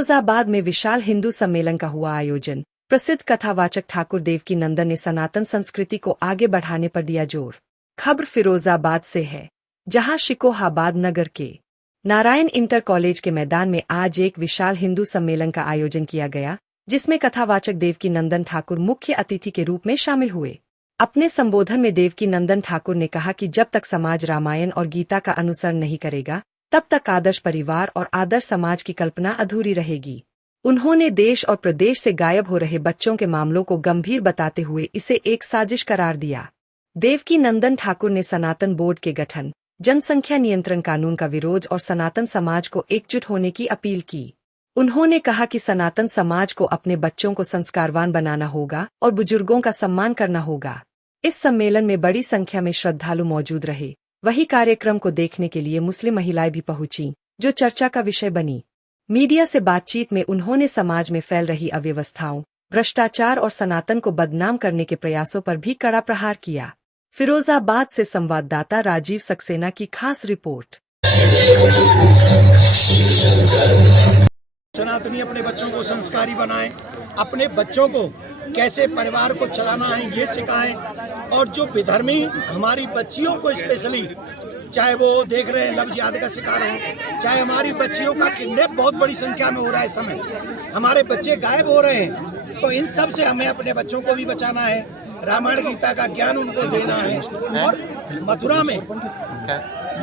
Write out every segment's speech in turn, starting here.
फिरोजाबाद में विशाल हिंदू सम्मेलन का हुआ आयोजन। प्रसिद्ध कथावाचक ठाकुर देवकीनंदन ने सनातन संस्कृति को आगे बढ़ाने पर दिया जोर। खबर फिरोजाबाद से है, जहां शिकोहाबाद नगर के नारायण इंटर कॉलेज के मैदान में आज एक विशाल हिंदू सम्मेलन का आयोजन किया गया, जिसमें कथावाचक देवकीनंदन ठाकुर मुख्य अतिथि के रूप में शामिल हुए। अपने संबोधन में देवकीनंदन ठाकुर ने कहा कि जब तक समाज रामायण और गीता का अनुसरण नहीं करेगा, तब तक आदर्श परिवार और आदर्श समाज की कल्पना अधूरी रहेगी। उन्होंने देश और प्रदेश से गायब हो रहे बच्चों के मामलों को गंभीर बताते हुए इसे एक साजिश करार दिया। देवकीनंदन ठाकुर ने सनातन बोर्ड के गठन, जनसंख्या नियंत्रण कानून का विरोध और सनातन समाज को एकजुट होने की अपील की। उन्होंने कहा कि सनातन समाज को अपने बच्चों को संस्कारवान बनाना होगा और बुजुर्गों का सम्मान करना होगा। इस सम्मेलन में बड़ी संख्या में श्रद्धालु मौजूद रहे। वही कार्यक्रम को देखने के लिए मुस्लिम महिलाएं भी पहुंची, जो चर्चा का विषय बनी। मीडिया से बातचीत में उन्होंने समाज में फैल रही अव्यवस्थाओं, भ्रष्टाचार और सनातन को बदनाम करने के प्रयासों पर भी कड़ा प्रहार किया। फिरोजाबाद से संवाददाता राजीव सक्सेना की खास रिपोर्ट। सनातनी अपने बच्चों को संस्कारी बनाएं, अपने बच्चों को कैसे परिवार को चलाना है ये सिखाएं, और जो विधर्मी हमारी बच्चियों को स्पेशली, चाहे वो देख रहे हैं लव जिहाद का शिकार हो, चाहे हमारी बच्चियों का किडनैप बहुत बड़ी संख्या में हो रहा है, इस समय हमारे बच्चे गायब हो रहे हैं, तो इन सब से हमें अपने बच्चों को भी बचाना है। रामायण गीता का ज्ञान उनको देना है और मथुरा में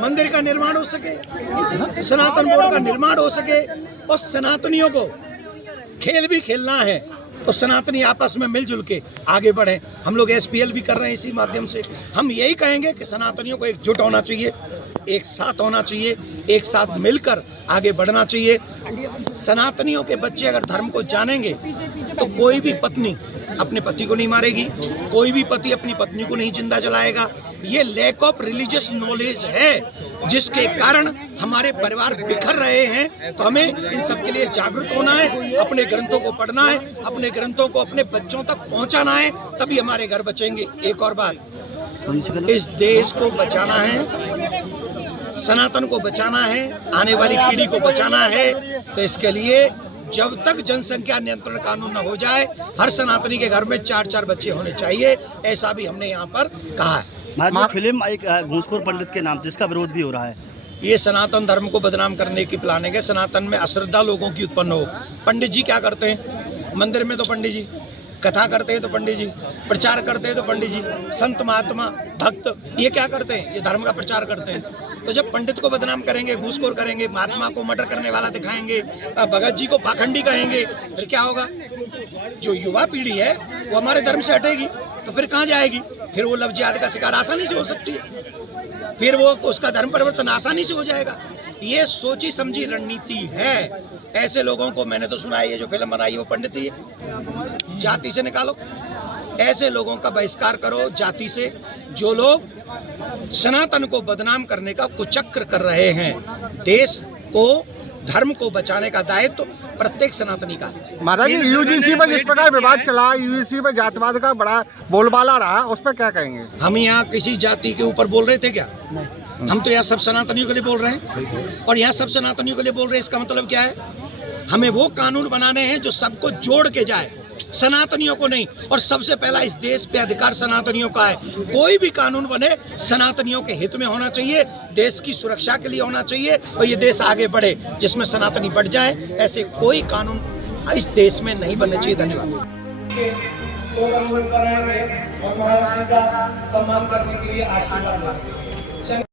मंदिर का निर्माण हो सके, सनातन बोर्ड का निर्माण हो सके, और सनातनियों को खेल भी खेलना है तो सनातनी आपस में मिलजुल के आगे बढ़े। हम लोग SPL भी कर रहे हैं, इसी माध्यम से हम यही कहेंगे कि सनातनियों को एकजुट होना चाहिए, एक साथ होना चाहिए, एक साथ मिलकर आगे बढ़ना चाहिए। सनातनियों के बच्चे अगर धर्म को जानेंगे तो कोई भी पत्नी अपने पति को नहीं मारेगी, कोई भी पति अपनी पत्नी को नहीं जिंदा जलाएगा। ये लैक ऑफ रिलीजियस नॉलेज है, जिसके कारण हमारे परिवार बिखर रहे हैं। तो हमें इन सब के लिए जागरूक होना है, अपने ग्रंथों को पढ़ना है, अपने ग्रंथों को अपने बच्चों तक पहुंचाना है, तभी हमारे घर बचेंगे। एक और बात, इस देश को बचाना है, सनातन को बचाना है, आने वाली पीढ़ी को बचाना है। तो इसके लिए जब तक जनसंख्या नियंत्रण कानून न हो जाए, हर सनातनी के घर में 4-4 बच्चे होने चाहिए, ऐसा भी हमने यहाँ पर कहा है। फिल्म एक घूसखोर पंडित के नाम से, इसका विरोध भी हो रहा है। ये सनातन धर्म को बदनाम करने की प्लानिंग है। सनातन में अश्रद्धा लोगों की उत्पन्न हो। पंडित जी क्या करते हैं? मंदिर में तो पंडित जी कथा करते हैं, तो पंडित जी प्रचार करते हैं, तो पंडित जी संत महात्मा भक्त ये क्या करते हैं? ये धर्म का प्रचार करते हैं। तो जब पंडित को बदनाम करेंगे, घूसखोर करेंगे, महात्मा को मर्डर करने वाला दिखाएंगे, भगत जी को पाखंडी कहेंगे, फिर क्या होगा? जो युवा पीढ़ी है वो हमारे धर्म से हटेगी, तो फिर कहाँ जाएगी? फिर वो लव जिहाद का शिकार आसानी से हो सकती है, फिर वो उसका धर्म परिवर्तन आसानी से हो जाएगा। ये सोची समझी रणनीति है। ऐसे लोगों को मैंने तो सुना है, ये जो फिल्म बनाई है वो पंडित ही है। जाति से निकालो, ऐसे लोगों का बहिष्कार करो जाति से, जो लोग सनातन को बदनाम करने का कुचक्र कर रहे हैं। देश को, धर्म को बचाने का दायित्व प्रत्येक सनातनी का है। महाराज जी, UGC पर जिस प्रकार विवाद चला, UGC पर जातिवाद का बड़ा बोलबाला रहा, उस पर क्या कहेंगे? हम यहाँ किसी जाति के ऊपर बोल रहे थे क्या? हम तो यहाँ सब सनातनियों के लिए बोल रहे हैं, और यहाँ सब सनातनियों के लिए बोल रहे हैं। इसका मतलब क्या है? हमें वो कानून बनाने हैं जो सबको जोड़ के जाए, सनातनियों को नहीं। और सबसे पहला इस देश पे अधिकार सनातनियों का है। कोई भी कानून बने सनातनियों के हित में होना चाहिए, देश की सुरक्षा के लिए होना चाहिए, और ये देश आगे बढ़े, जिसमें सनातनी बढ़ जाए। ऐसे कोई कानून इस देश में नहीं बनने चाहिए। धन्यवाद। सम्मान करने के लिए आशीर्वाद।